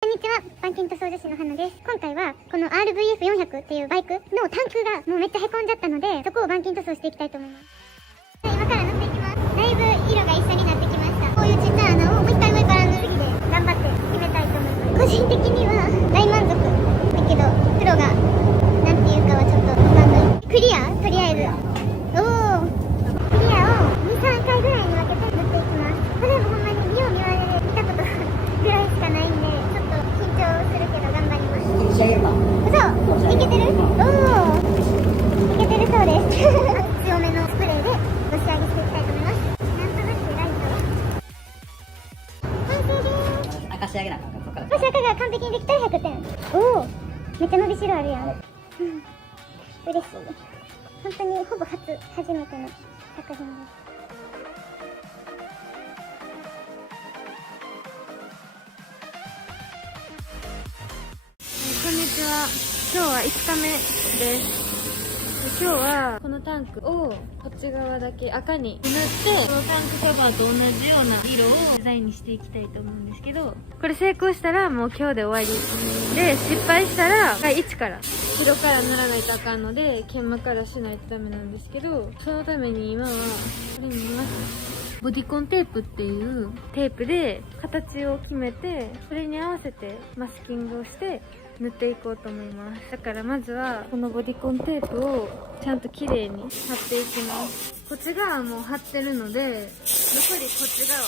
こんにちは、板金塗装女子の花です。今回はこの RVF400 っていうバイクのタンクがもうめっちゃへこんじゃったので、そこを板金塗装していきたいと思います。今から塗っていきます。だいぶ色が一緒になってきました。こういうちっちゃい穴をもう一回上から塗る次で頑張って決めたいと思います。個人的には大満足だけど、プロがなんていうかはちょっとわかんない。クリアとりあえず。おー、クリアを 2,3 回ぐらいに分けて塗っていきます。これもほんまに見よう見まねで見たことぐらいしかないんで、ちょっと緊張するけど頑張ります。仕上げるか。嘘、いけてる？おー、いけてるそうです。強めのスプレーで押し上げしていきたいと思います。なんとなくライト完成です。赤仕上げなあかんから、ここから。もし赤が完璧にできたら100点。おお、めっちゃ伸びしろあるやん。うん、嬉しい。本当にほぼ初めての作品です。こんにちは。今日は5日目です。今日はこのタンクをこっち側だけ赤に塗って、このタンクカバーと同じような色をデザインにしていきたいと思うんですけど、これ成功したらもう今日で終わりで、失敗したら1から色から塗らないとあかんので、研磨からしないとダメなんですけど、そのために今はこれ見ますボディコンテープっていうテープで形を決めて、それに合わせてマスキングをして塗っていこうと思います。だからまずはこのボディコンテープをちゃんと綺麗に貼っていきます。こっち側はもう貼ってるので、残りこっち側、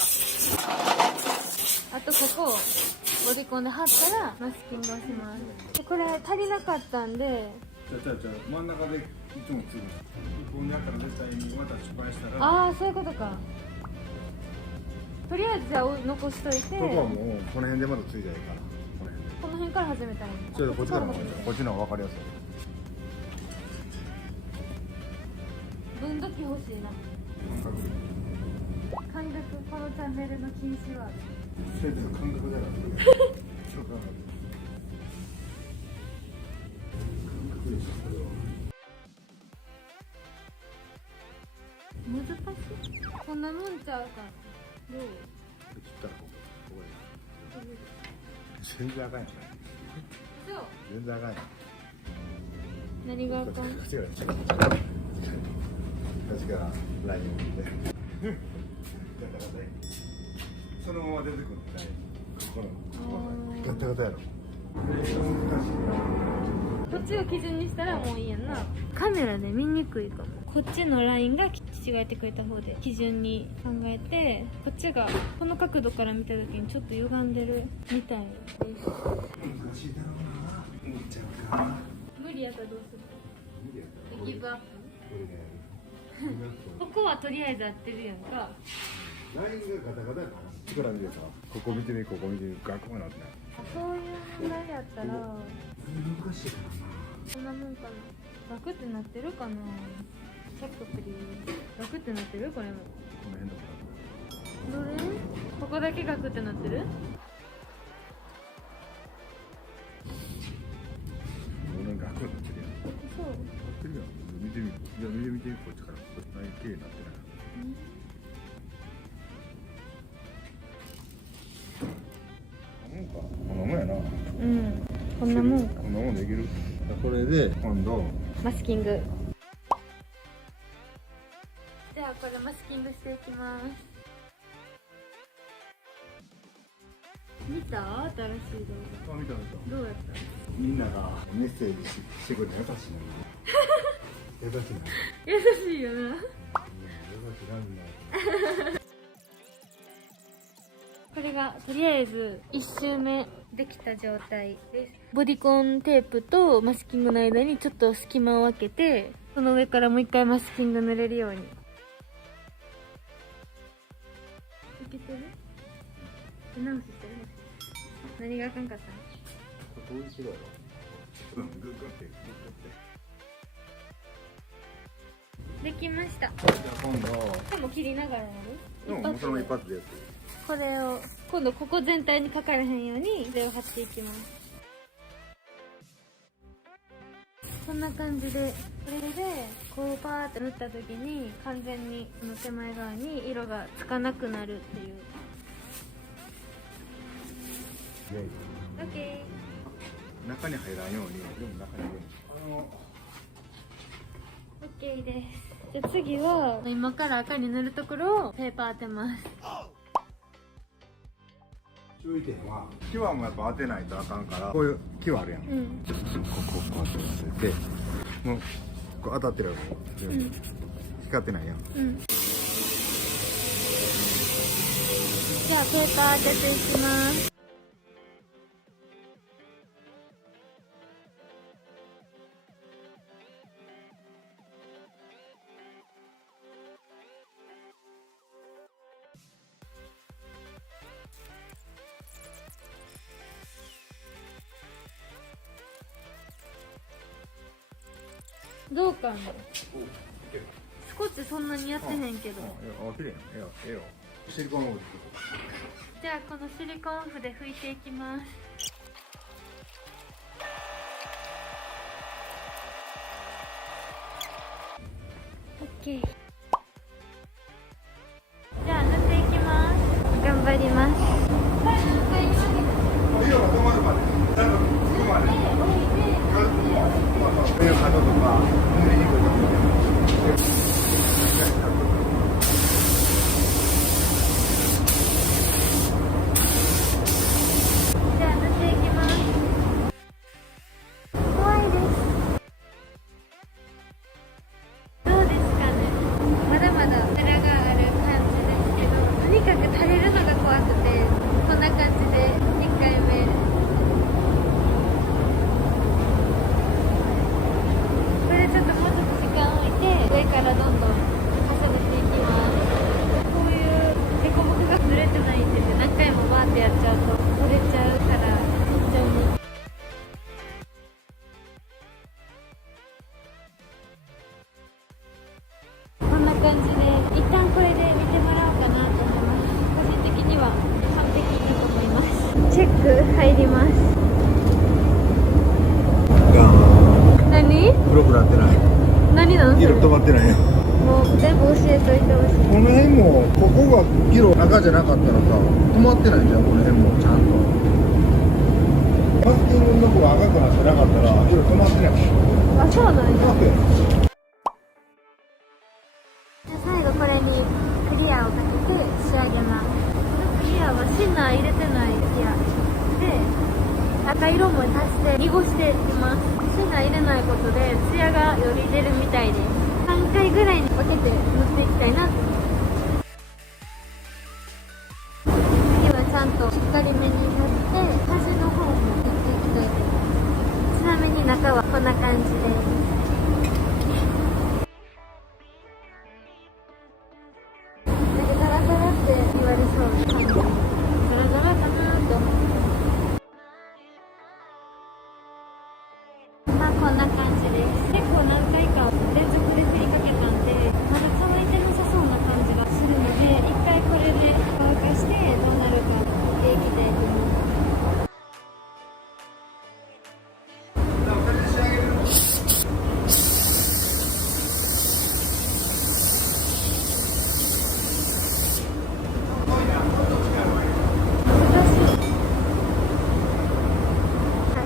あとここをボディコンで貼ったらマスキングをします。でこれ足りなかったんで、真ん中でいつもつる。ここにあったら絶対にまた失敗したら。ああそういうことか。とりあえずじゃあ残しといて、そこはもうこの辺でまだついてないから。この辺から始めたらいいの？それでこっちからもこっちの方が分かりやすい。分度器欲しいな。感覚、このチャンネルの禁止はそれで感覚だよ。そうか。感覚でしょそれは。難しい。こんなもんちゃうか。どう？切ったらここや。全然あかんやん。そう。全然あかんやん。何があかん？こっちからラインを見て。だからね、そのまま出てくるんだね。このガタガタやろ。こっちを基準にしたらもういいやんな。カメラで見にくいかも。こっちのラインが父がやってくれた方で基準に考えて、こっちがこの角度から見た時にちょっと歪んでるみたいです。難しいだろうな。思っちゃうか。無理やったらどうする？無理やったらギブアップ？これね。ここはとりあえず合ってるやんか。ラインがガタガタやから。力見てさ、ここ見てみ、ここ見てみ、ガクンなってない。そういう問題やったら難しいからな。こんなもんかな。ガクってなってるかな。チェックプリーズ。ガクってなってる？これも。この辺とか。どれ？ここだけガクってなってる？俺ガクンなってるやん。そう。なってるやん。見てみ、いや見てみ、こっちから。こっちライン綺麗になってない。こんなもんやな。うん。こんなもんか。こんなもんできる。これで今度マスキング。じゃあこれマスキングしていきます。見た？新しい動画。見た見た。どうやった？みんながメッセージしてくれて優しいな。優しいな。優しいよな。優しいなみんな。これがとりあえず1周目できた状態です。ボディコンテープとマスキングの間にちょっと隙間を空けて、その上からもう一回マスキング塗れるように。いけてる？手直ししてる？何があかんかったの？こういう人だろ。グッグッて。できました。じゃあ今度。でも切りながらやる？もうその一発でやってる。これを今度ここ全体にかからへんように筆を貼っていきます。こんな感じで、これでこうパーって塗った時に完全にその手前側に色がつかなくなるっていう。イエイ。オッケ中に入らんように、でも中に入れる。ー。オッケーです。じゃあ次は今から赤に塗るところをペーパー当てます。注意点は、木はもうやっぱ当てないとあかんから、こういう木はあるやん。うん。こう当てて、もうこう当たってるわけ。光ってないやん。うん。じゃあペーパー当てていきます。どうかな。スコッチそんなにやってへんけど。あ、綺麗やん。ええよ。シリコンオール。じゃあこのシリコン筆で拭いていきます。オッケー。じゃあ塗っていきます。頑張ります。色が止まるまで。ちゃんとつくまで。こういう角とか塗りにくいところ。じゃあ塗っていきます。怖いです。どうですかね。まだまだムラがある感じですけど、とにかく垂れるのが怖くて、こんな感じで1回目。これちょっともうちょっと時間置いて、上からどんどん重ねていきます。こういう凸凹がずれてないんで、何回もバーってやっちゃうと取れちゃうから非常に。こんな感じで一旦これで見てもらおうかなと思います。個人的には完璧だと思います。チェック入ります。何？黒くなってない。何なんそれ？色止まってないよ。もう全部教えといてほしい。この辺も、ここが色赤じゃなかったらさ、止まってないじゃん、この辺もちゃんと。マスキングのとこが赤くなってなかったら、色止まってない。あ、そうなんや。止まってる。じゃあ最後これにクリアをかけて仕上げます。クリアはシンナー入れてないクリアで、赤色も足して濁していきます。シンナー入れないことでツヤがより出るみたいです。3回ぐらいに分けて塗っていきたいなと思います。次はちゃんとしっかりめに塗って端の方も塗っていきたいと思います。ちなみに中はこんな感じです。ザラザラって言われそうな感じ。ザラザラかなって思う。まあこんな感じです。結構何回か連続で振りかけたんで、まだ乾いてなさそうな感じがするので、一回これで乾かしてどうなるか見ていきたいと思います。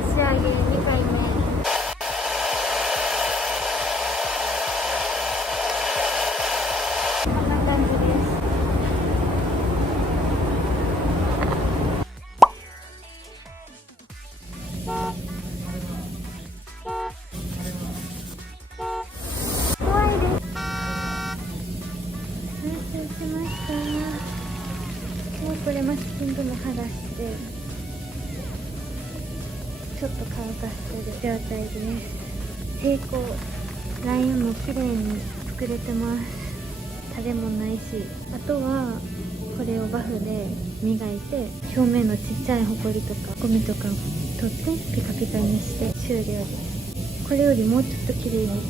仕上げ2回目。こんな感じです。怖いです。完成しました。もうこれマスキングも剥がしてちょっと乾かしてる状態です。平行ラインも綺麗に作れてます。垂れもないし、あとはこれをバフで磨いて表面のちっちゃいホコリとかゴミとかを取ってピカピカにして終了です。これよりもうちょっと綺麗に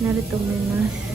なると思います。